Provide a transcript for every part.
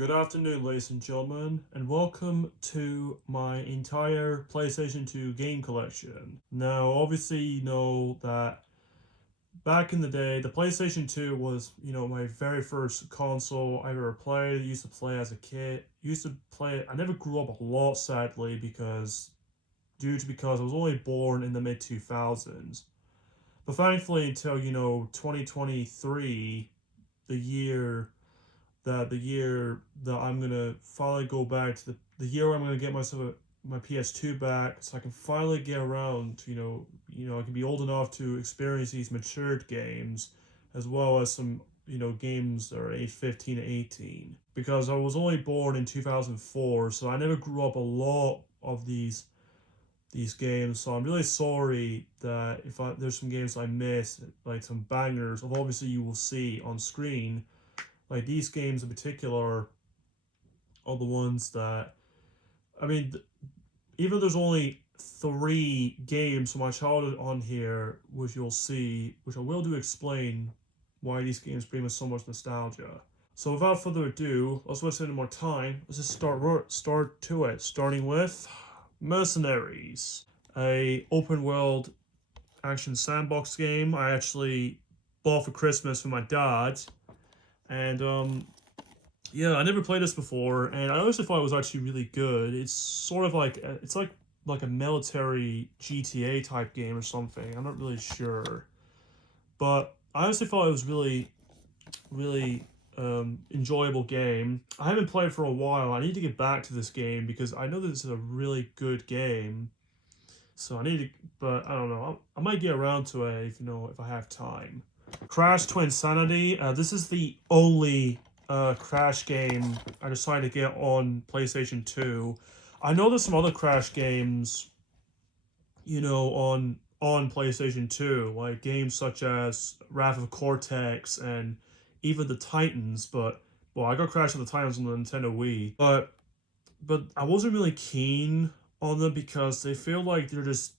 Good afternoon, ladies and gentlemen, and welcome to my entire PlayStation 2 game collection. Now, obviously, you know that back in the day, the PlayStation 2 was, my very first console I ever played. I used to play as a kid. I never grew up a lot, sadly, because I was only born in the mid 2000s. But thankfully, until, 2023, the year the year that I'm gonna finally go back to the year where I'm gonna get my PS2 back, so I can finally get around to I can be old enough to experience these matured games, as well as some games that are age 15 to 18. Because I was only born in 2004, so I never grew up a lot of these games. So I'm really sorry that if there's some games I missed, like some bangers. Of obviously you will see on screen like these games in particular are the ones that I mean, even though there's only three games from my childhood on here, which you'll see, which I will do explain why these games bring me so much nostalgia. So without further ado, let's waste any more time. Let's just start to it. Starting with Mercenaries, a open world action sandbox game I actually bought for Christmas for my dad, and yeah, I never played this before, and I honestly thought it was actually really good. It's sort of like it's like a military GTA type game or something. I'm not really sure, but I honestly thought it was really enjoyable game. I haven't played for a while. I need to get back to this game because I know this is a really good game. So I need to, but I don't know. I might get around to it if I have time. Crash Twinsanity. This is the only Crash game I decided to get on PlayStation 2. I know there's some other Crash games, on PlayStation 2, like games such as Wrath of Cortex and even the Titans, but well, I got Crash of the Titans on the Nintendo Wii, but I wasn't really keen on them because they feel like they're just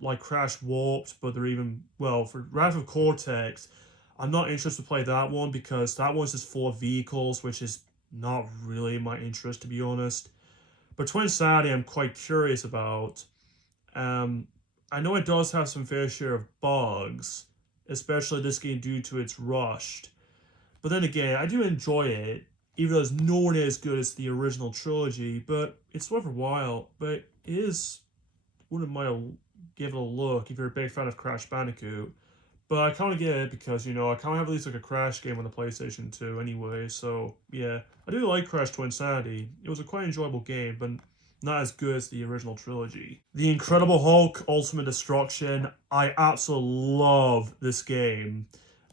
like Crash Warped, but they're even well for Wrath of Cortex. I'm not interested to play that one because that one's just full of vehicles, which is not really my interest to be honest. But Twin Sanity, I'm quite curious about. Um, I know it does have some fair share of bugs, especially this game due to its rushed. But then again, I do enjoy it, even though it's nowhere near as good as the original trilogy. But it's worth a while. But it is wouldn't mind give it a look if you're a big fan of Crash Bandicoot. But I kind of get it because, I kind of have at least like a Crash game on the PlayStation 2 anyway. So, yeah, I do like Crash Twinsanity. It was a quite enjoyable game, but not as good as the original trilogy. The Incredible Hulk Ultimate Destruction. I absolutely love this game.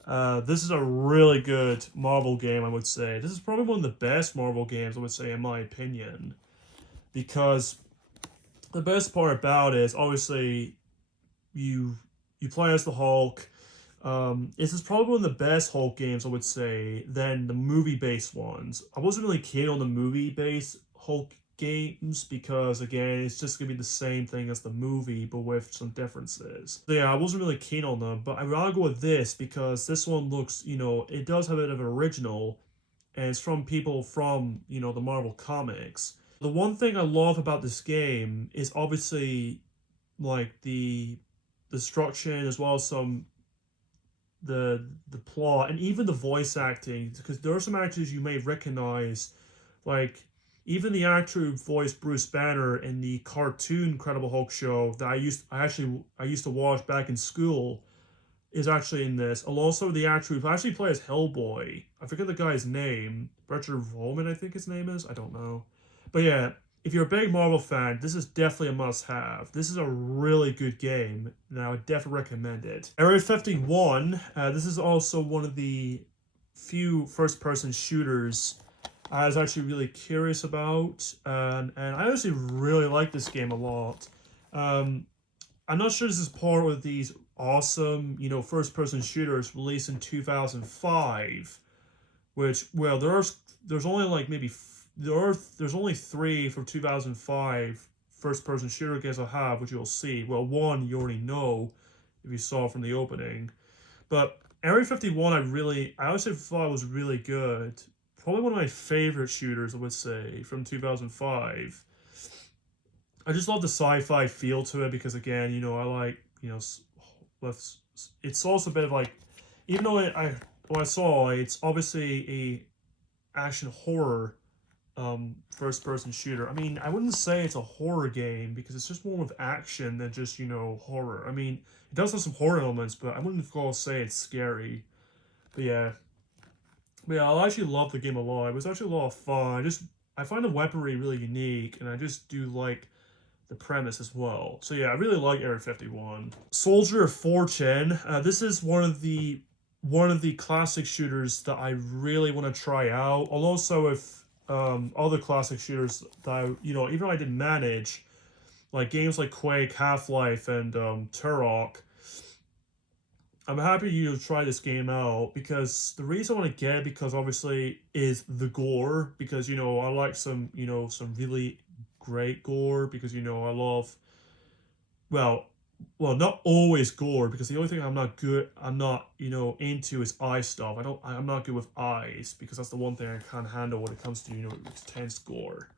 This is a really good Marvel game, I would say. This is probably one of the best Marvel games, I would say, in my opinion. Because the best part about it is obviously you play as the Hulk. This is probably one of the best Hulk games I would say than the movie-based ones. I wasn't really keen on the movie-based Hulk games because again, it's just gonna be the same thing as the movie but with some differences. So yeah, I wasn't really keen on them, but I'd rather go with this because this one looks, it does have a bit of an original, and it's from people from the Marvel comics. The one thing I love about this game is obviously like the destruction as well as some the plot and even the voice acting, because there are some actors you may recognize, like even the actor who voiced Bruce Banner in the cartoon Incredible Hulk show that I used to watch back in school is actually in this. Also, the actor who actually plays Hellboy, I forget the guy's name, Richard Volman, I think his name is. I don't know, but yeah, if you're a big Marvel fan, this is definitely a must-have. This is a really good game, and I would definitely recommend it. Area 51. This is also one of the few first-person shooters I was actually really curious about, and I actually really like this game a lot. Um, I'm not sure this is part of these awesome, first-person shooters released in 2005, which well, there's only like maybe there's only three from 2005 first-person shooter games I have, which you'll see. Well, one you already know if you saw from the opening, but Area 51 I honestly thought was really good. probably one of my favorite shooters, I would say, from 2005. I just love the sci-fi feel to it because, again, I like, let's. It's also a bit of like, even though what I saw, it's obviously a action horror first person shooter. I mean, I wouldn't say it's a horror game because it's just more of action than just, horror. I mean, it does have some horror elements, but I wouldn't call say it's scary. But yeah. But yeah, I actually love the game a lot. It was actually a lot of fun. I find the weaponry really unique, and I just do like the premise as well. So yeah, I really like Area 51. Soldier of Fortune. This is one of the classic shooters that I really want to try out. Also, with other classic shooters that even though I didn't manage, like games like Quake, Half Life, and Turok. I'm happy you try this game out because the reason I want to get it because obviously is the gore because I like some really great gore because I love well not always gore because the only thing I'm not into is eye stuff. I'm not good with eyes because that's the one thing I can't handle when it comes to intense gore.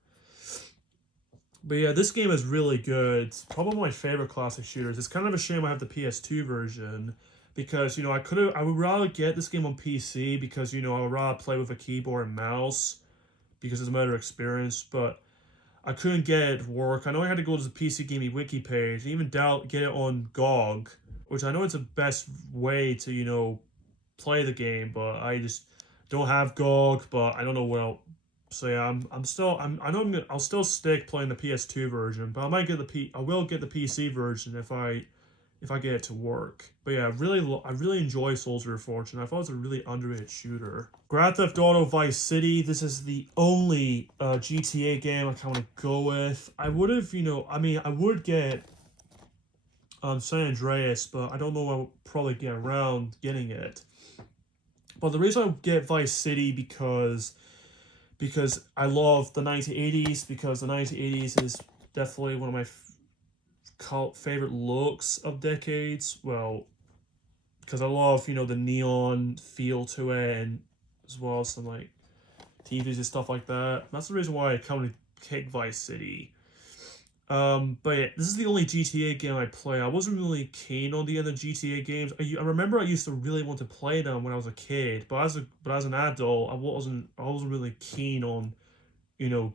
But yeah, this game is really good. It's probably one of my favorite classic shooters. It's kind of a shame I have the PS2 version because I would rather get this game on PC because I would rather play with a keyboard and mouse because it's a better experience. But I couldn't get it to work. I know I had to go to the PC Gaming Wiki page and even get it on GOG, which I know it's the best way to play the game. But I just don't have GOG. But I don't know so yeah, I know I'll still stick playing the PS2 version, but I will get the PC version if I get it to work. But yeah, I really enjoy Soldier of Fortune. I thought it was a really underrated shooter. Grand Theft Auto Vice City. This is the only GTA game I kind of go with. I would have, I would get San Andreas, but I don't know I'll probably get around getting it. But the reason I get Vice City because I love the 1980s because the 1980s is definitely one of my favorite looks of decades. Well, because I love the neon feel to it and as well as some like TVs and stuff like that. That's the reason why I kind of pick Vice City. But yeah, this is the only GTA game I play. I wasn't really keen on the other GTA games. I remember I used to really want to play them when I was a kid, but as an adult, I wasn't really keen on,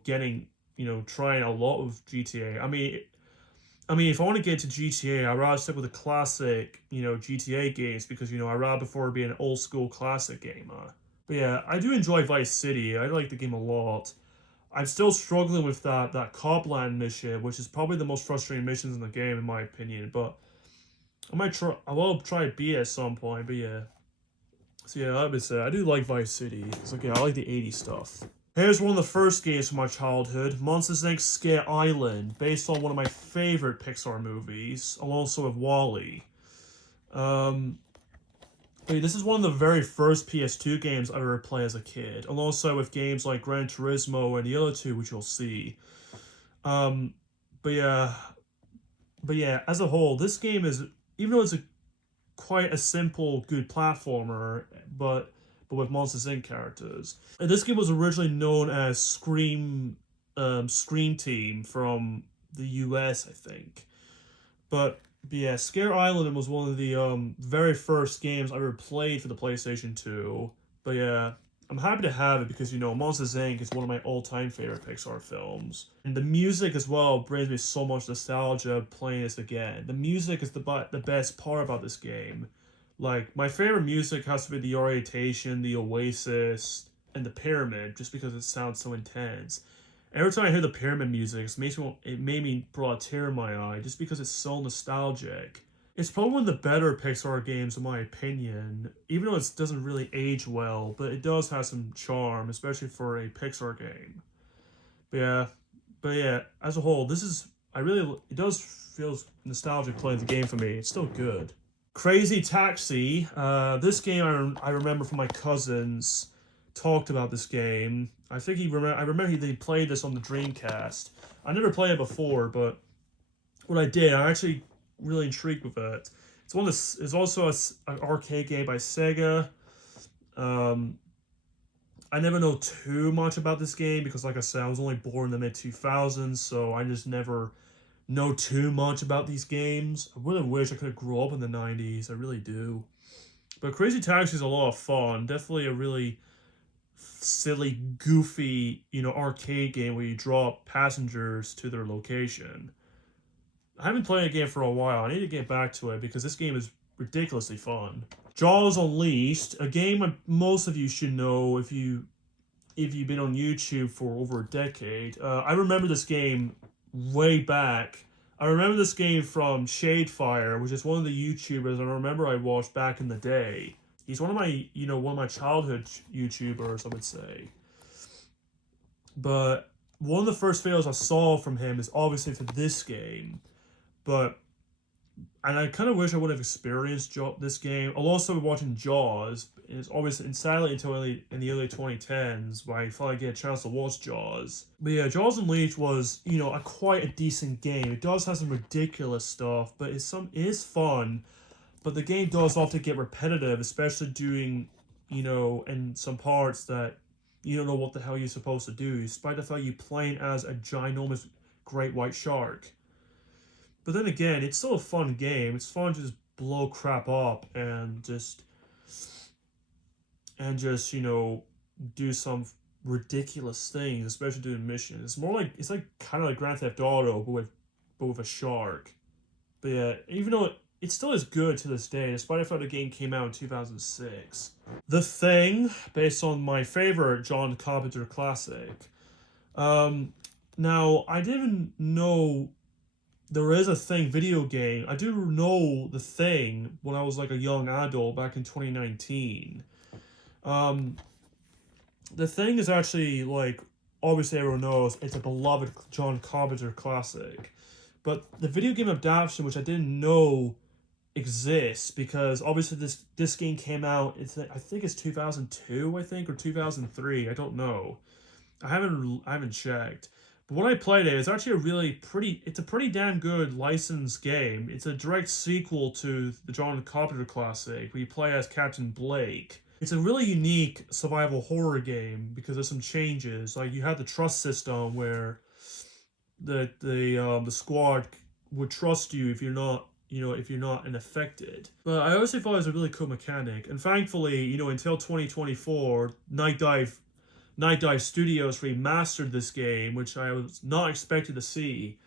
getting trying a lot of GTA. I mean, if I want to get to GTA, I'd rather stick with the classic, GTA games because I'd rather prefer being an old school classic gamer. But yeah, I do enjoy Vice City. I like the game a lot. I'm still struggling with that Copland mission, which is probably the most frustrating missions in the game, in my opinion. But I will try to beat it at some point. But yeah, so yeah, like I said, I do like Vice City. It's like I like the '80s stuff. Here's one of the first games from my childhood, Monsters Inc. Scare Island, based on one of my favorite Pixar movies, also with Wall-E. Um, this is one of the very first PS2 games I ever played as a kid, alongside with games like Gran Turismo and the other two, which you'll see. Um, but yeah, as a whole, this game is, even though it's quite a simple, good platformer, but with Monsters Inc. characters. And this game was originally known as Scream Team from the US, I think. But yeah, Scare Island was one of the very first games I ever played for the PlayStation 2. But yeah, I'm happy to have it because Monsters Inc. is one of my all-time favorite Pixar films. And the music as well brings me so much nostalgia playing this again. The music is the best part about this game. Like, my favorite music has to be the Orientation, the Oasis, and the Pyramid, just because it sounds so intense. Every time I hear the Pyramid music, it made me draw a tear in my eye, just because it's so nostalgic. It's probably one of the better Pixar games, in my opinion, even though it doesn't really age well, but it does have some charm, especially for a Pixar game. But yeah, as a whole, it does feel nostalgic playing the game for me. It's still good. Crazy Taxi. This game I remember from my cousins talked about this game. I remember they played this on the Dreamcast. I never played it before, but what I did, I'm actually really intrigued with it. It's also an arcade game by Sega. Um, I never know too much about this game because, like I said, I was only born in the mid-2000s, so I just never know too much about these games. I really wish I could have grew up in the 90s. I really do. But Crazy Taxi is a lot of fun. Definitely a really silly, goofy, arcade game where you drop passengers to their location. I haven't played a game for a while. I need to get back to it because this game is ridiculously fun. Jaws Unleashed, a game most of you should know if you've been on YouTube for over a decade. I remember this game way back. I remember this game from Shadefire, which is one of the YouTubers I remember I watched back in the day. He's one of my childhood YouTubers, I would say. But one of the first videos I saw from him is obviously for this game. And I kind of wish I would have experienced this game. I'll also be watching Jaws. It's obviously, and sadly, until in the early 2010s, where I finally get a chance to watch Jaws. But yeah, Jaws Unleashed was, quite a decent game. It does have some ridiculous stuff, but it is fun. But the game does often get repetitive, especially doing, in some parts that you don't know what the hell you're supposed to do, despite the fact you're playing as a ginormous great white shark. But then again, it's still a fun game. It's fun to just blow crap up and just do some ridiculous things, especially doing missions. It's like kind of like Grand Theft Auto, but with a shark. But yeah, even though it still is good to this day, despite the fact the game came out in 2006. The Thing, based on my favorite John Carpenter classic. Now, I didn't know there is a Thing video game. I do know The Thing when I was like a young adult back in 2019. The Thing is actually, like, obviously everyone knows, it's a beloved John Carpenter classic. But the video game adaptation, which I didn't know exists, because obviously this game came out, I think it's 2002, or 2003, I don't know. I haven't checked. But when I played it, it's actually it's a pretty damn good licensed game. It's a direct sequel to the John Carpenter classic, where you play as Captain Blake. It's a really unique survival horror game because there's some changes. Like, you have the trust system where the squad would trust you if you're not infected. But I also thought it was a really cool mechanic. And thankfully, until 2024, Night Dive Studios remastered this game, which I was not expected to see.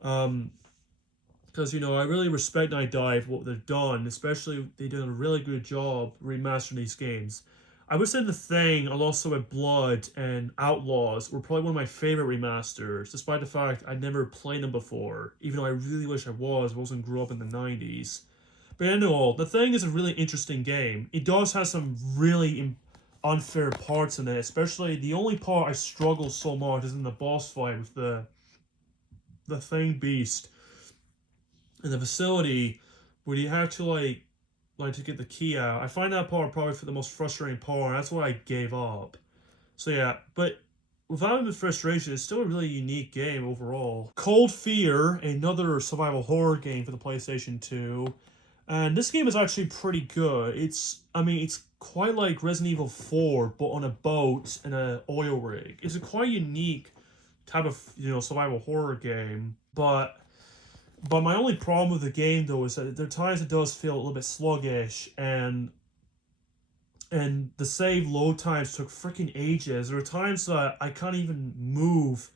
Because, I really respect Night Dive, what they've done, especially they did a really good job remastering these games. I would say The Thing, and also with Blood and Outlaws, were probably one of my favorite remasters, despite the fact I'd never played them before, even though I really wish I wasn't grew up in the 90s. But anyway, The Thing is a really interesting game. It does have some really unfair parts in it, especially the only part I struggle so much is in the boss fight with the Thing Beast in the facility, where you have to like to get the key out. I find that part probably for the most frustrating part, and that's why I gave up. So yeah, but without the frustration, it's still a really unique game overall. Cold Fear, another survival horror game for the PlayStation 2. And this game is actually pretty good. It's quite like Resident Evil 4, but on a boat and an oil rig. It's a quite unique type of, survival horror game. But my only problem with the game, though, is that there are times it does feel a little bit sluggish, and the save load times took freaking ages. There are times that I can't even move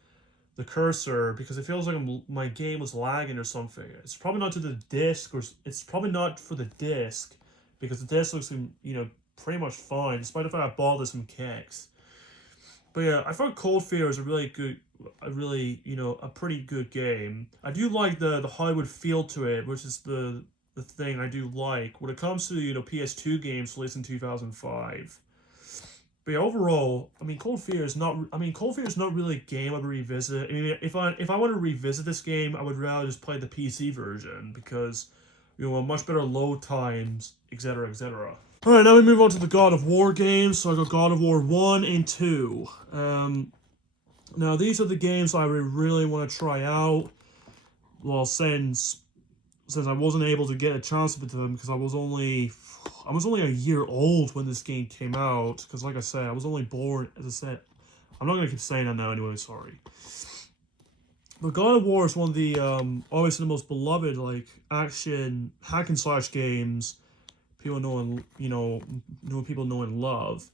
the cursor because it feels like my game was lagging or something. It's probably not to the disc, or it's probably not for the disc, because the disc looks, pretty much fine, despite the fact I bought this from kicks. But yeah, I thought Cold Fear is a pretty good game. I do like the Hollywood feel to it, which is the thing I do like when it comes to PS2 games released in 2005. But yeah, overall, Cold Fear is not really a game I would revisit. If I want to revisit this game, I would rather just play the PC version because much better load times, etc., etc. Alright, now we move on to the God of War games. So I got God of War 1 and 2. Now these are the games I really want to try out. Well, since since I wasn't able to get a chance to them because I was only a year old when this game came out. Because like I said, I was only born, as I said, I'm not gonna keep saying that now anyway. Sorry. But God of War is one of the obviously the most beloved like action hack and slash games people know and people know and love.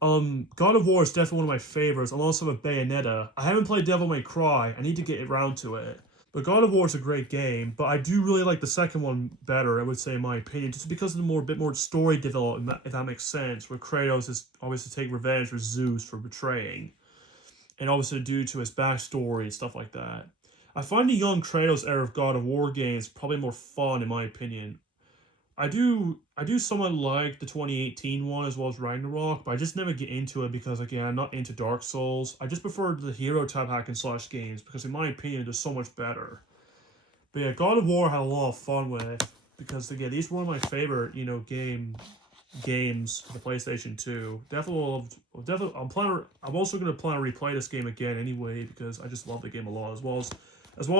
God of War is definitely one of my favorites. I'm also a Bayonetta. I haven't played Devil May Cry. I need to get around to it. But God of War is a great game, but I do really like the second one better, I would say, in my opinion, just because of the bit more story development, if that makes sense, where Kratos is obviously taking revenge for Zeus for betraying, and obviously due to his backstory and stuff like that. I find the young Kratos era of God of War games probably more fun, in my opinion. I do somewhat like the 2018 one as well as Ragnarok, but I just never get into it because again I'm not into Dark Souls. I just prefer the hero type hack and slash games because in my opinion they're so much better. But yeah, God of War I had a lot of fun with because again these were one of my favorite games for the PlayStation 2. Definitely I'm also gonna plan to replay this game again anyway because I just love the game a lot as well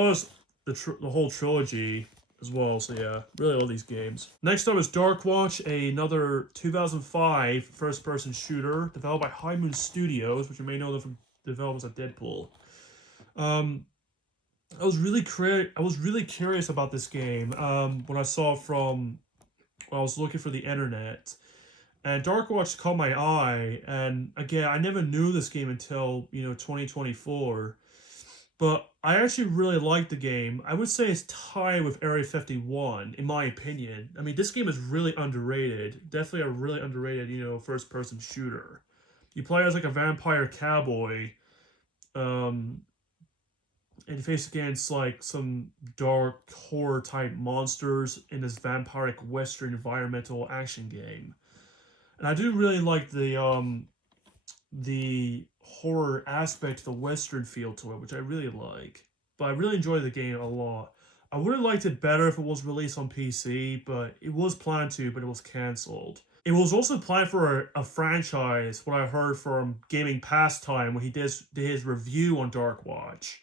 as the whole trilogy as well. So yeah, really love these games. Next up is Darkwatch, another 2005 first-person shooter developed by High Moon Studios, which you may know them from developers of Deadpool. I was really curious about this game when I saw when I was looking for the internet, and Darkwatch caught my eye. And again, I never knew this game until 2024. But I actually really like the game. I would say it's tied with Area 51, in my opinion. I mean, this game is really underrated. Definitely a really underrated, first-person shooter. You play as like a vampire cowboy, and you face against like some dark horror-type monsters in this vampiric Western environmental action game. And I do really like the horror aspect, the Western feel to it, which I really like. But I really enjoy the game a lot. I would have liked it better if it was released on PC, but it was planned to, but it was cancelled. It was also planned for a franchise, what I heard from Gaming Pastime when he did his review on Darkwatch.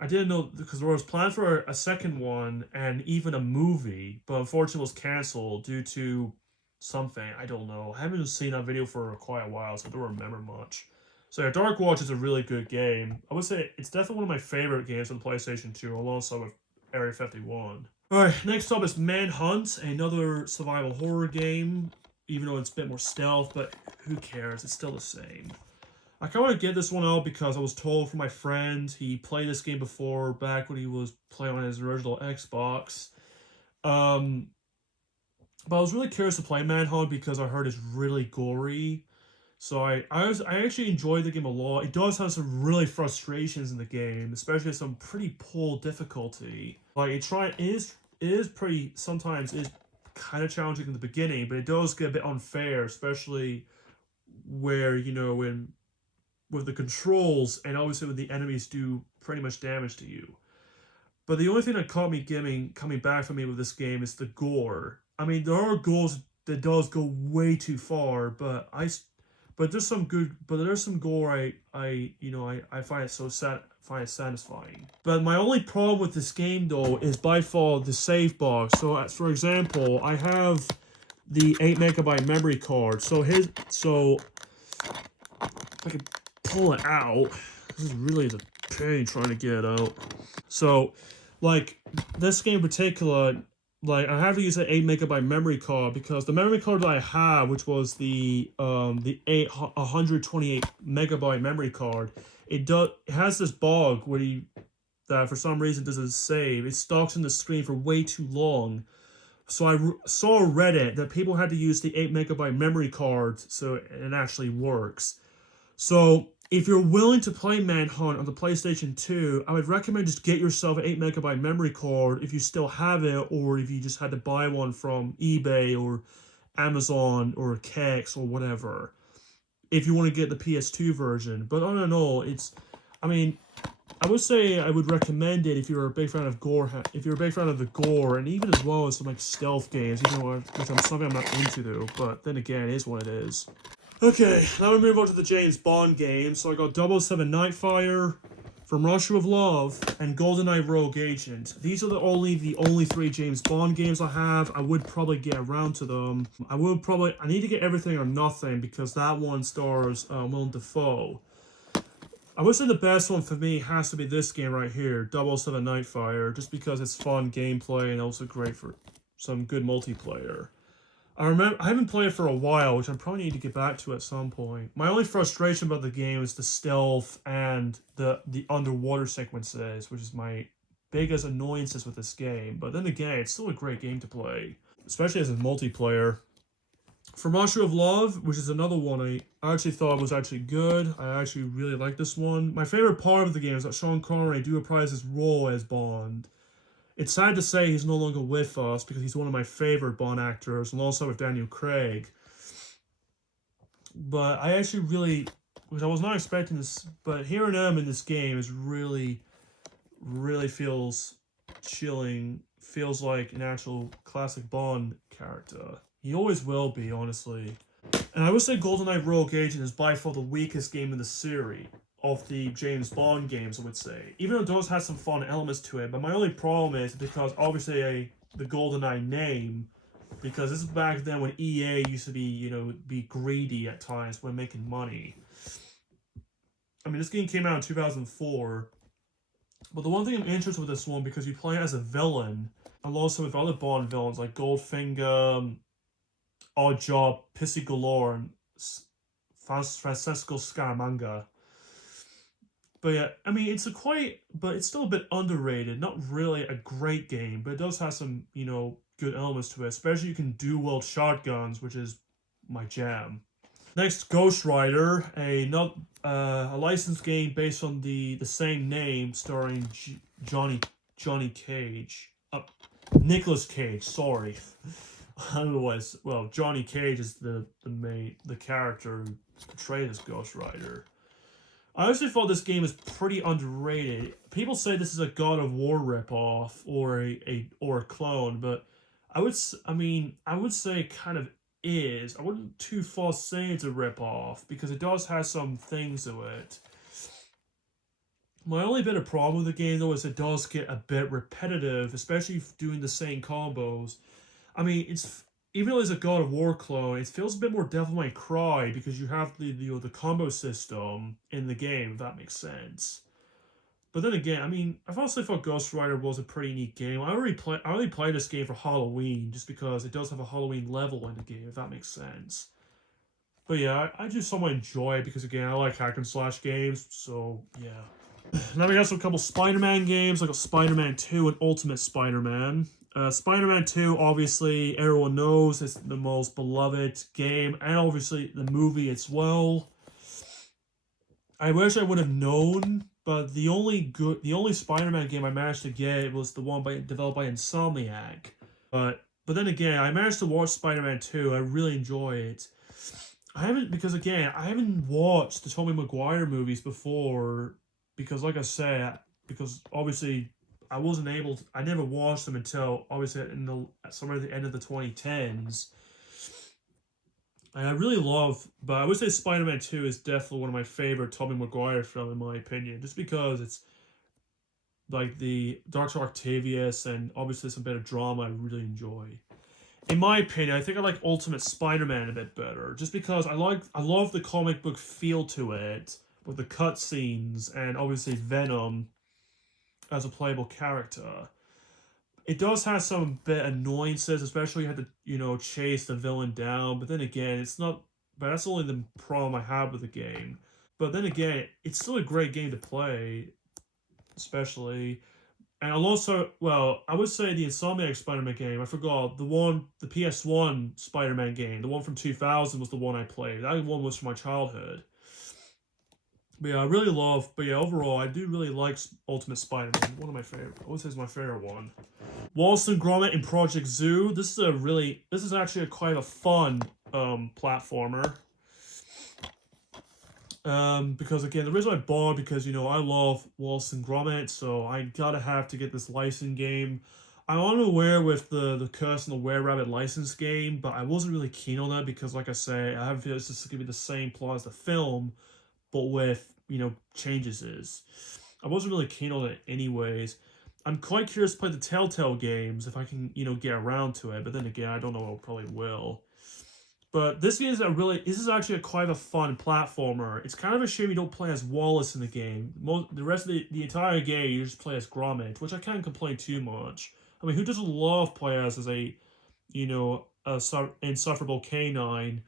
I didn't know, because there was planned for a second one and even a movie, but unfortunately it was cancelled due to something. I don't know. I haven't seen that video for quite a while, so I don't remember much. So yeah, Darkwatch is a really good game. I would say it's definitely one of my favorite games on the PlayStation 2, alongside with Area 51. Alright, next up is Manhunt, another survival horror game, even though it's a bit more stealth, but who cares? It's still the same. I kind of want to get this one out because I was told from my friend, he played this game before, back when he was playing on his original Xbox. But I was really curious to play Manhunt because I heard it's really gory. So I actually enjoyed the game a lot. It does have some really frustrations in the game, especially some pretty poor difficulty. Like it is pretty sometimes is kind of challenging in the beginning, but it does get a bit unfair, especially where when with the controls and obviously when the enemies do pretty much damage to you. But the only thing that caught me coming back for me with this game is the gore. I mean, there are goals that does go way too far, but there's some gore I find it find it satisfying. But my only problem with this game though is by far the save box. So for example, I have the 8 MB memory card. So if I can pull it out, this is really a pain trying to get it out. So like this game in particular, like I have to use an 8 MB memory card because the memory card that I have, which was the 128 MB memory card, it has this bug where that for some reason doesn't save. It stalks in the screen for way too long. So I saw Reddit that people had to use the 8 MB memory card so it actually works. So if you're willing to play Manhunt on the PlayStation 2, I would recommend just get yourself an 8 MB memory card if you still have it, or if you just had to buy one from eBay or Amazon or Kex or whatever, if you want to get the PS2 version. But I don't know, I would say I would recommend it if you're a big fan of gore, the gore, and even as well as some like stealth games, which something I'm not into though, but then again, it is what it is. Okay, now we move on to the James Bond games. So I got 007 Nightfire, From Russia with Love and GoldenEye Rogue Agent. These are the only three James Bond games I have. I would probably get around to them. I need to get Everything or Nothing because that one stars Willem Dafoe. I would say the best one for me has to be this game right here, 007 Nightfire, just because it's fun gameplay and also great for some good multiplayer. I haven't played it for a while, which I probably need to get back to at some point. My only frustration about the game is the stealth and the underwater sequences, which is my biggest annoyances with this game. But then again, it's still a great game to play, especially as a multiplayer. From Russia of Love, which is another one I actually thought was actually good. I actually really like this one. My favorite part of the game is that Sean Connery do reprise his role as Bond. It's sad to say he's no longer with us because he's one of my favorite Bond actors, alongside with Daniel Craig. But I actually really, because I was not expecting this, but hearing him in this game is really, really feels chilling. Feels like an actual classic Bond character. He always will be, honestly. And I would say GoldenEye Rogue Agent is by far the weakest game in the series of the James Bond games, I would say. Even though it does have some fun elements to it, but my only problem is because obviously the GoldenEye name, because this is back then when EA used to be greedy at times when making money. I mean, this game came out in 2004, but the one thing I'm interested with this one because you play as a villain, and also with other Bond villains like Goldfinger, Oddjob, Pissy Galore, and Francesco Scaramanga. But yeah, I mean, but it's still a bit underrated. Not really a great game, but it does have some, good elements to it. Especially you can dual-wield shotguns, which is my jam. Next, Ghost Rider, a licensed game based on the same name, starring Johnny Cage. Nicolas Cage. Sorry. Otherwise, well, Johnny Cage is the character who portrayed as Ghost Rider. I actually thought this game is pretty underrated. People say this is a God of War ripoff or a clone, but I would say it kind of is. I wouldn't too far say it's a ripoff because it does have some things to it. My only bit of problem with the game though is it does get a bit repetitive, especially doing the same combos. I mean, even though it's a God of War clone, it feels a bit more Devil May Cry because you have the combo system in the game, if that makes sense. But then again, I mean, I've honestly thought Ghost Rider was a pretty neat game. I already played this game for Halloween just because it does have a Halloween level in the game, if that makes sense. But yeah, I just somewhat enjoy it because again, I like hack and slash games, so yeah. Now we got some couple Spider-Man games, like Spider-Man 2 and Ultimate Spider-Man. Spider-Man 2, obviously, everyone knows it's the most beloved game, and obviously the movie as well. I wish I would have known, but the only Spider-Man game I managed to get was the one developed by Insomniac. But then again, I managed to watch Spider-Man 2. I really enjoy it. I haven't watched the Tobey Maguire movies before because, like I said, because obviously I never watched them until obviously somewhere at the end of the 2010s. And but I would say Spider-Man 2 is definitely one of my favorite Tobey Maguire film in my opinion, just because it's like the Dr. Octavius and obviously some bit of drama I really enjoy. In my opinion, I think I like Ultimate Spider-Man a bit better, just because I love the comic book feel to it with the cutscenes and obviously Venom as a playable character. It does have some bit annoyances, especially you had to, chase the villain down. But then again, it's not. But that's only the problem I have with the game. But then again, it's still a great game to play, especially. And I'll also, well, I would say the Insomniac Spider-Man game. I forgot the PS1 Spider-Man game, the one from 2000 was the one I played. That one was from my childhood. But yeah, overall, I do really like Ultimate Spider-Man. One of my favorite. I would say it's my favorite one. Wallace and Gromit in Project Zoo. This is actually quite a fun platformer. Because again, the reason I bought because I love Wallace and Gromit, so I gotta have to get this license game. I'm unaware with the Curse and the Were-Rabbit license game, but I wasn't really keen on that because, like I say, I have a feeling it's just gonna be the same plot as the film, but with changes. I wasn't really keen on it anyways. I'm quite curious to play the Telltale games if I can, get around to it. But then again, I don't know. I probably will. But this is actually quite a fun platformer. It's kind of a shame you don't play as Wallace in the game. The rest of the entire game, you just play as Gromit, which I can't complain too much. I mean, who doesn't love play as a, insufferable canine,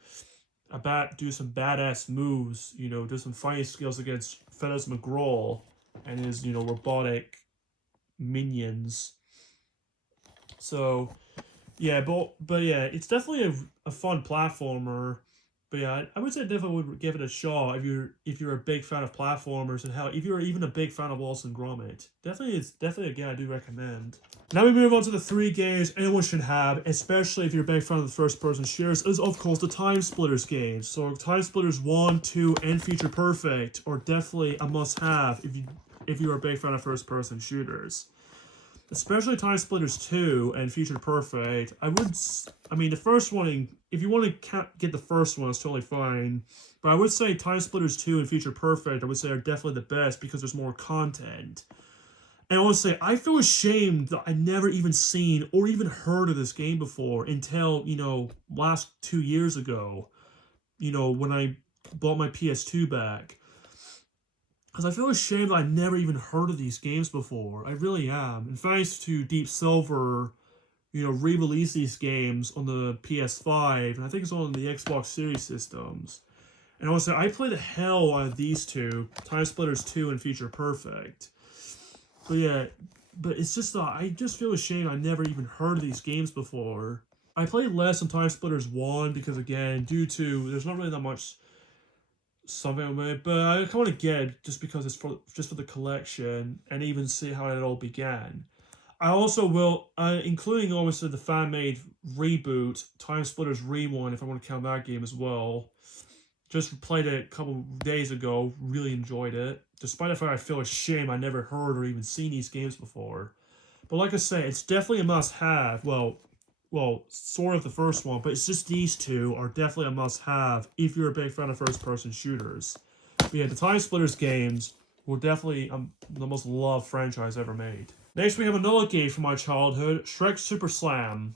do some badass moves, do some fighting skills against Fennis McGraw and his, robotic minions. So yeah, but yeah, it's definitely a fun platformer. But yeah, I would say definitely would give it a shot if you're a big fan of platformers, and hell, if you're even a big fan of Wallace and Gromit. Definitely a game I do recommend. Now we move on to the 3 games anyone should have, especially if you're a big fan of the first person shooters, is of course the Time Splitters games. So Time Splitters 1, 2, and Future Perfect are definitely a must have if you're a big fan of first person shooters. Especially Time Splitters 2 and Future Perfect. I mean, the first one, if you want to get the first one, it's totally fine. But I would say Time Splitters 2 and Future Perfect, I would say, are definitely the best because there's more content. And I want to say, I feel ashamed that I never even seen or even heard of this game before until, last 2 years ago, when I bought my PS2 back. Because I feel ashamed that I never even heard of these games before. I really am. And thanks to Deep Silver, re-release these games on the PS5, and I think it's on the Xbox Series systems. And I want to say, I played the hell out of these two, Time Splitters 2 and Future Perfect. But yeah, but it's just that I just feel ashamed I never even heard of these games before. I played less on Time Splitters 1 because, again, there's not really that much something on it, but I kind of get it just because it's for the collection and even see how it all began. I also will, including obviously the fan-made reboot, Time Splitters Rewind, if I want to count that game as well. Just played it a couple days ago, really enjoyed it. Despite the fact I feel ashamed I never heard or even seen these games before. But like I say, it's definitely a must-have. Well, sort of the first one, but it's just these two are definitely a must-have if you're a big fan of first-person shooters. But yeah, the Time Splitters games were definitely the most loved franchise ever made. Next, we have another game from my childhood, Shrek Super Slam.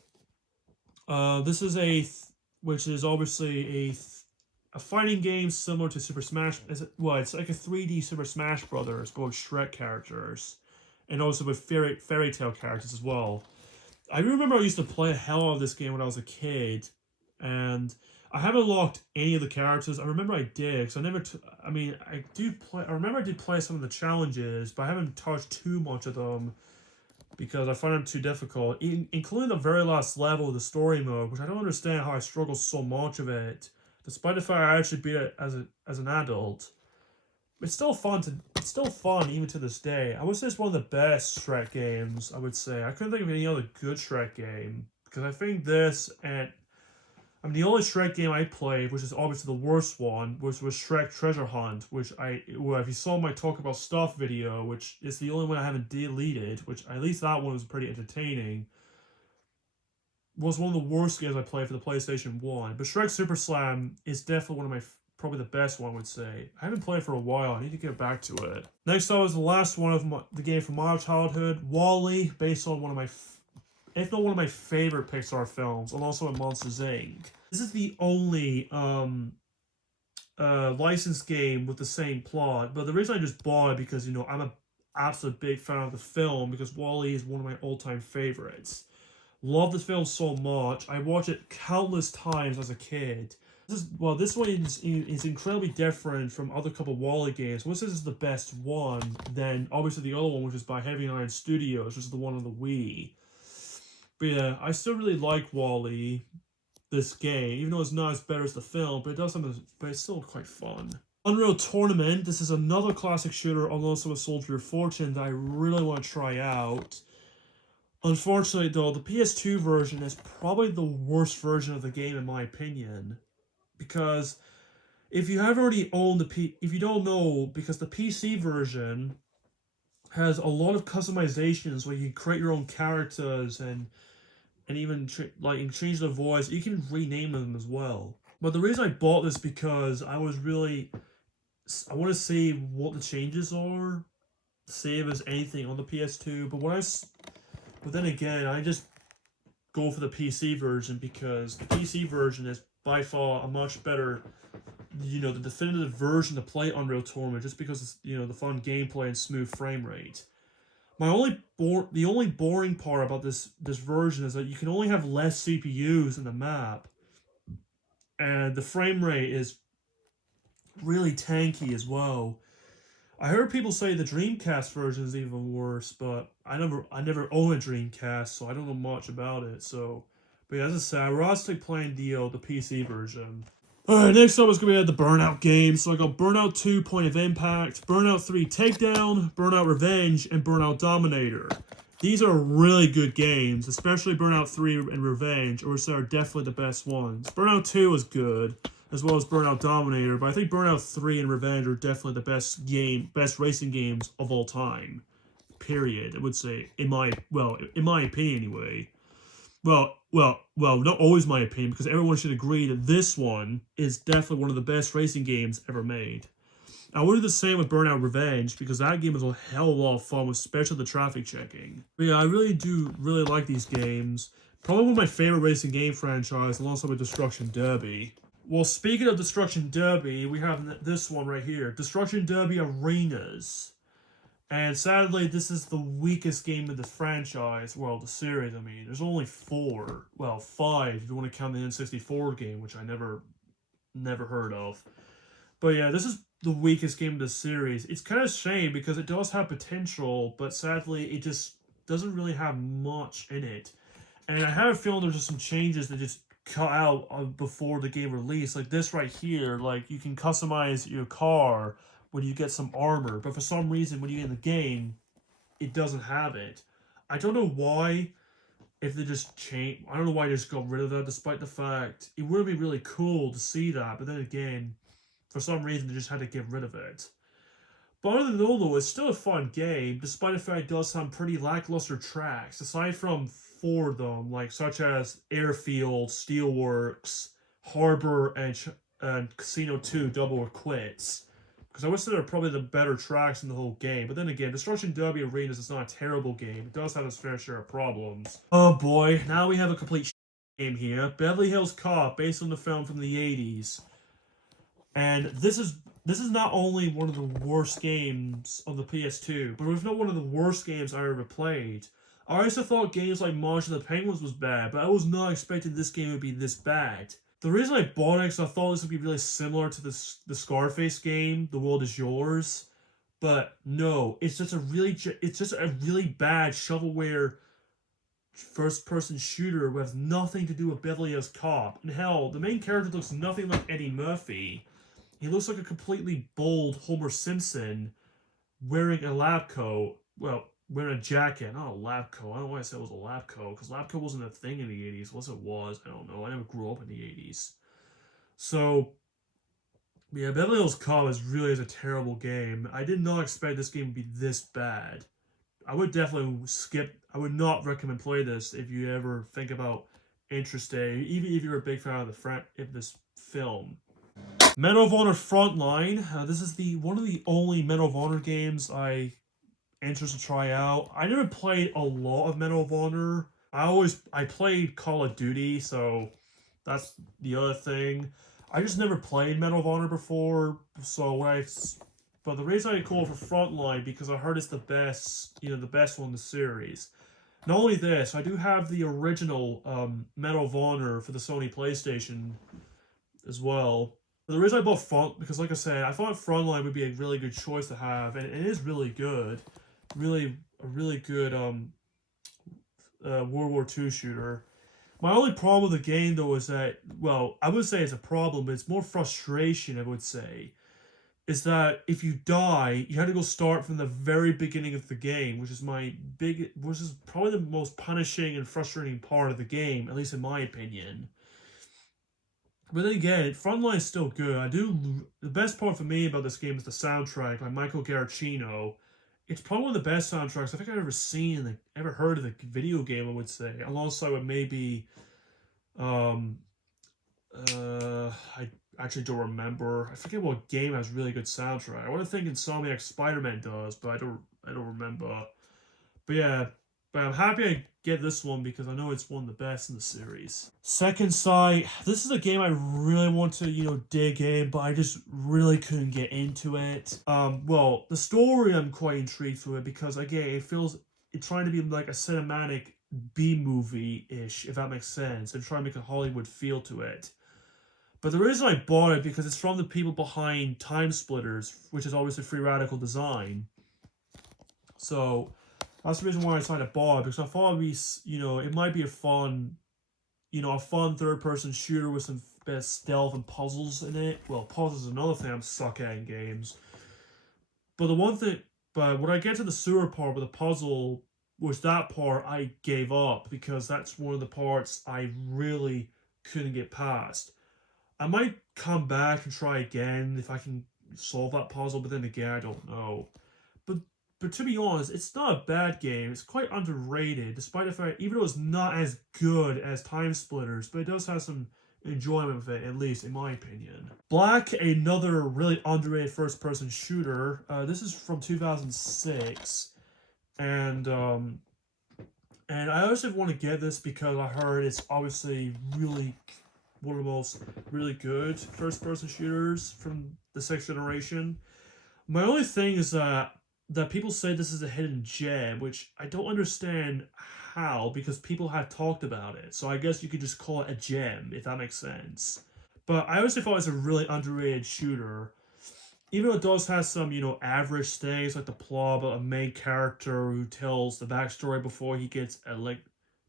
This is which is obviously a fighting game similar to Super Smash. It's like a 3D Super Smash Brothers, but with Shrek characters, and also with fairy tale characters as well. I remember I used to play the hell out of this game when I was a kid, and I haven't unlocked any of the characters. I remember I did, because I remember I did play some of the challenges, but I haven't touched too much of them, because I find them too difficult, including the very last level of the story mode, which I don't understand how I struggled so much of it, despite the fact I actually beat it as an adult. It's still fun even to this day. I would say it's one of the best Shrek games, I would say. I couldn't think of any other good Shrek game, because I think this and the only Shrek game I played, which is obviously the worst one, was Shrek Treasure Hunt, if you saw my Talk About Stuff video, which is the only one I haven't deleted, which at least that one was pretty entertaining, was one of the worst games I played for the PlayStation 1. But Shrek Super Slam is definitely one of my probably the best one, I would say. I haven't played it for a while. I need to get back to it. Next up is the last one of the game from my childhood, Wall-E, based on if not one of my favorite Pixar films, and also in Monsters Inc. This is the only licensed game with the same plot, but the reason I just bought it because I'm an absolute big fan of the film because Wall-E is one of my all-time favorites. Love this film so much. I watched it countless times as a kid. This one is incredibly different from other couple Wall-E games. Once this is the best one, then obviously the other one, which is by Heavy Iron Studios, which is the one on the Wii. But yeah, I still really like Wall-E, this game, even though it's not as better as the film, but it's still quite fun. Unreal Tournament, this is another classic shooter, also a Soldier of Fortune that I really want to try out. Unfortunately though, the PS2 version is probably the worst version of the game in my opinion. Because if you have already owned if you don't know, because the PC version has a lot of customizations where you can create your own characters and even change the voice. You can rename them as well. But the reason I bought this because I want to see what the changes are same as anything on the PS2. But then again, I just go for the PC version because the PC version is by far a much better, the definitive version to play Unreal Tournament, just because it's the fun gameplay and smooth frame rate. The only boring part about this version is that you can only have less CPUs in the map, and the frame rate is really tanky as well. I heard people say the Dreamcast version is even worse, but I never own a Dreamcast, so I don't know much about it. So, but yeah, as I said, we're honestly playing the PC version. Alright, next up is going to be the Burnout games. So I got Burnout 2 Point of Impact, Burnout 3 Takedown, Burnout Revenge, and Burnout Dominator. These are really good games, especially Burnout 3 and Revenge, which are definitely the best ones. Burnout 2 is good, as well as Burnout Dominator, but I think Burnout 3 and Revenge are definitely the best racing games of all time. Period. I would say, in my opinion anyway. Well, not always my opinion, because everyone should agree that this one is definitely one of the best racing games ever made. I would do the same with Burnout Revenge, because that game is a hell of a lot of fun, especially the traffic checking. But yeah, I really do like these games. Probably one of my favorite racing game franchises, alongside with Destruction Derby. Well, speaking of Destruction Derby, we have this one right here. Destruction Derby Arenas. And sadly, this is the weakest game in the franchise. Well, the series, I mean. There's only 4. Well, 5 if you want to count the N64 game, which I never heard of. But yeah, this is the weakest game of the series. It's kind of a shame because it does have potential, but sadly, it just doesn't really have much in it. And I have a feeling there's just some changes that just cut out before the game release. Like this right here, like you can customize your car when you get some armor, but for some reason when you get in the game, it doesn't have it. I don't know why. If they just change, I don't know why they just got rid of that. Despite the fact it would be really cool to see that, but then again, for some reason they just had to get rid of it. But other than all, though, it's still a fun game, despite the fact it does some pretty lackluster tracks. Aside from 4 of them, like such as Airfield, Steelworks, Harbor, and Casino 2 Double or Quits. Because I would say they're probably the better tracks in the whole game. But then again, Destruction Derby Arenas is not a terrible game. It does have its fair share of problems. Oh boy, now we have a complete game here. Beverly Hills Cop, based on the film from the 80s. And this is not only one of the worst games of the PS2, but it's not one of the worst games I ever played. I also thought games like March of the Penguins was bad, but I was not expecting this game would be this bad. The reason I bought it is I thought this would be really similar to the Scarface game, The World Is Yours, but no, it's just a really bad shovelware first-person shooter with nothing to do with Beverly Hills Cop. And hell, the main character looks nothing like Eddie Murphy. He looks like a completely bald Homer Simpson wearing a lab coat. Well, wearing a jacket, not a lab coat. I don't know why I said it was a lab coat, because lab coat wasn't a thing in the 80s. Unless it was, I don't know. I never grew up in the 80s. So, yeah, Beverly Hills Cop is a terrible game. I did not expect this game to be this bad. I would definitely I would not recommend play this if you ever think about interested, even if you're a big fan of this film. Medal of Honor Frontline. This is one of the only Medal of Honor games I interested to try out. I never played a lot of Medal of Honor. I played Call of Duty, so that's the other thing. I just never played Medal of Honor before, but the reason I call it for Frontline because I heard it's the best, the best one in the series. Not only this, I do have the original Medal of Honor for the Sony PlayStation as well. The reason I bought because like I said, I thought Frontline would be a really good choice to have, and it is really good. A really good World War II shooter. My only problem with the game, though, is that, well, I would say it's a problem, but it's more frustration, I would say. Is that if you die, you have to go start from the very beginning of the game, which is probably the most punishing and frustrating part of the game, at least in my opinion. But then again, Frontline is still good. The best part for me about this game is the soundtrack by Michael Giacchino. It's probably one of the best soundtracks I think I've ever seen, ever heard of the video game, I would say. Alongside with maybe, I actually don't remember. I forget what game has really good soundtrack. I want to think Insomniac Spider-Man does, but I don't remember. But yeah, but I'm happy I get this one because I know it's one of the best in the series. Second Sight, this is a game I really want to, dig in, but I just really couldn't get into it. Well, the story I'm quite intrigued for it because again, it's trying to be like a cinematic B movie ish, if that makes sense, and trying to make a Hollywood feel to it. But the reason I bought it because it's from the people behind Time Splitters, which is obviously Free Radical Design. So that's the reason why I decided to buy it because I thought it'd be, it might be a fun third-person shooter with some bit of stealth and puzzles in it. Well, puzzles is another thing I'm suck at in games. But the one thing, but when I get to the sewer part with the puzzle, was that part I gave up because that's one of the parts I really couldn't get past. I might come back and try again if I can solve that puzzle, but then again, I don't know. But but to be honest, it's not a bad game. It's quite underrated, despite the fact even though it's not as good as Time Splitters, but it does have some enjoyment with it, at least in my opinion. Black, another really underrated first-person shooter. This is from 2006, and and I also want to get this because I heard it's obviously really one of the most really good first-person shooters from the sixth generation. My only thing is that people say this is a hidden gem, which I don't understand how because people have talked about it. So I guess you could just call it a gem if that makes sense. But I also thought it was a really underrated shooter. Even though it does have some, average things like the plot about a main character who tells the backstory before he gets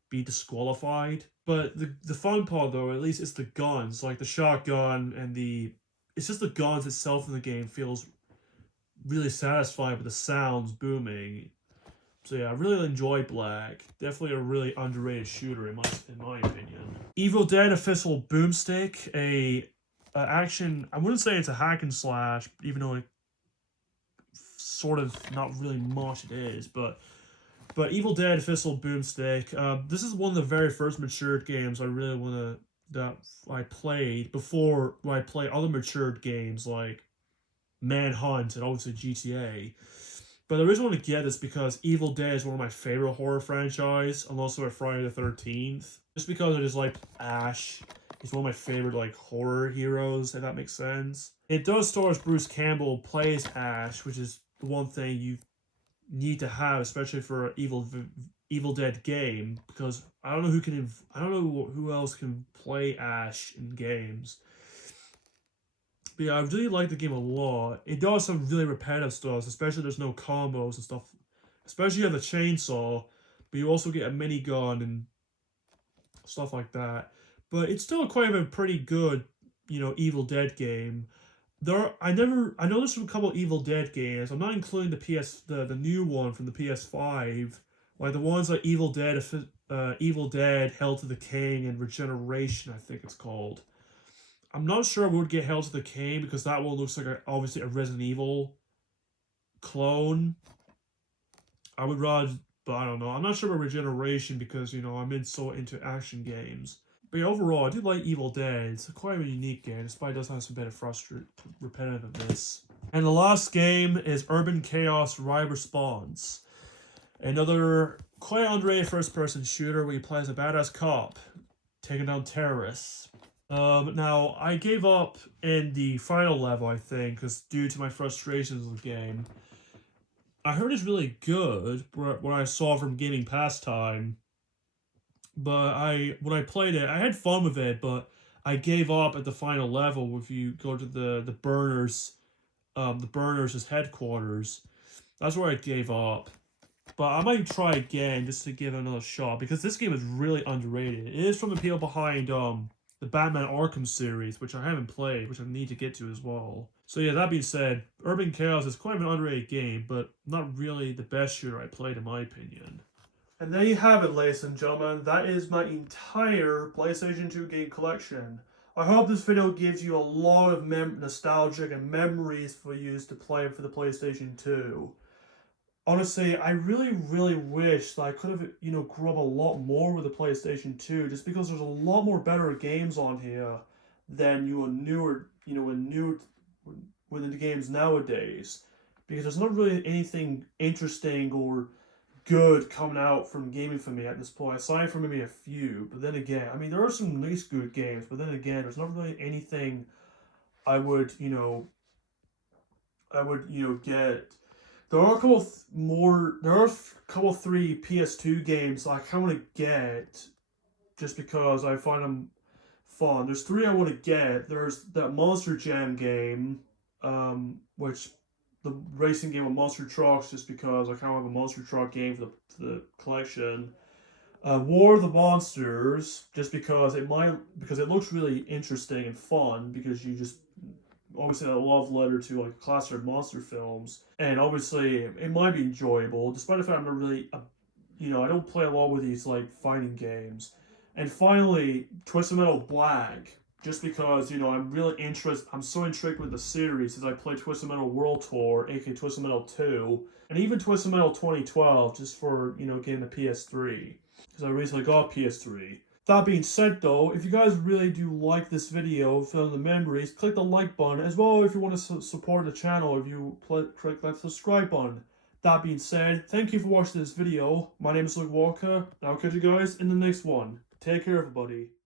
be disqualified. But the fun part though, at least it's the guns, like the shotgun and it's just the guns itself in the game feels really satisfying with the sounds booming. So yeah, I really enjoy Black. Definitely a really underrated shooter in my opinion. Evil Dead Official Boomstick, a action. I wouldn't say it's a hack and slash, even though it sort of not really much it is, but Evil Dead Official Boomstick. This is one of the very first matured games I really that I played before I play other matured games like Manhunt and obviously GTA. But the reason I want to get this because Evil Dead is one of my favorite horror franchise, and also at Friday the 13th. Just because I just like Ash. He's one of my favorite like horror heroes, if that makes sense. It does star as Bruce Campbell plays Ash, which is the one thing you need to have, especially for an Evil Dead game, because I don't know who else can play Ash in games. But yeah, I really like the game a lot. It does some really repetitive stuff, especially there's no combos and stuff. Especially you have the chainsaw, but you also get a minigun and stuff like that. But it's still quite a pretty good, Evil Dead game. I know there's a couple Evil Dead games. I'm not including the new one from the PS5, like the ones like Evil Dead, Hell to the King, and Regeneration. I think it's called. I'm not sure I would get Hell to the King because that one looks like obviously a Resident Evil clone. I would rather, but I don't know. I'm not sure about Regeneration because I'm so into action games. But yeah, overall, I do like Evil Dead. It's quite a unique game, despite it does have some bit of repetitiveness. And the last game is Urban Chaos Riot Response. Another quite underrated first-person shooter where you play as a badass cop, taking down terrorists. Now, I gave up in the final level, I think, because due to my frustrations with the game. I heard it's really good, what I saw from Gaming Pastime. But when I played it, I had fun with it, but I gave up at the final level if you go to the burners' headquarters. That's where I gave up. But I might try again just to give it another shot because this game is really underrated. It is from the people behind the Batman Arkham series, which I haven't played, which I need to get to as well. So yeah, that being said, Urban Chaos is quite an underrated game, but not really the best shooter I played in my opinion. And there you have it, ladies and gentlemen. That is my entire PlayStation 2 game collection. I hope this video gives you a lot of nostalgic and memories for you to play for the PlayStation 2. Honestly, I really, really wish that I could have, grew up a lot more with the PlayStation 2, just because there's a lot more better games on here than newer, with the games nowadays. because there's not really anything interesting or good coming out from gaming for me at this point, aside from maybe a few. But then again, I mean, there are some nice good games, but then again, there's not really anything I would, get. There are a couple there are a couple three PS2 games I kind of want to get just because I find them fun. There's three I want to get. There's that Monster Jam game, which the racing game of monster trucks, just because I kind of have a monster truck game for the collection. War of the Monsters, just because it looks really interesting and fun because you just obviously a love letter to like a classic of monster films, and obviously it might be enjoyable despite the fact I'm not really I don't play a lot with these like fighting games. And finally, Twisted Metal Black, just because I'm so intrigued with the series as I play Twisted Metal World Tour, aka Twisted Metal 2, and even Twisted Metal 2012, just for getting the PS3 because I recently got PS3. That being said though, if you guys really do like this video, filling the memories, click the like button, as well if you want to support the channel, if you click that subscribe button. That being said, thank you for watching this video. My name is Luke Walker, and I'll catch you guys in the next one. Take care everybody.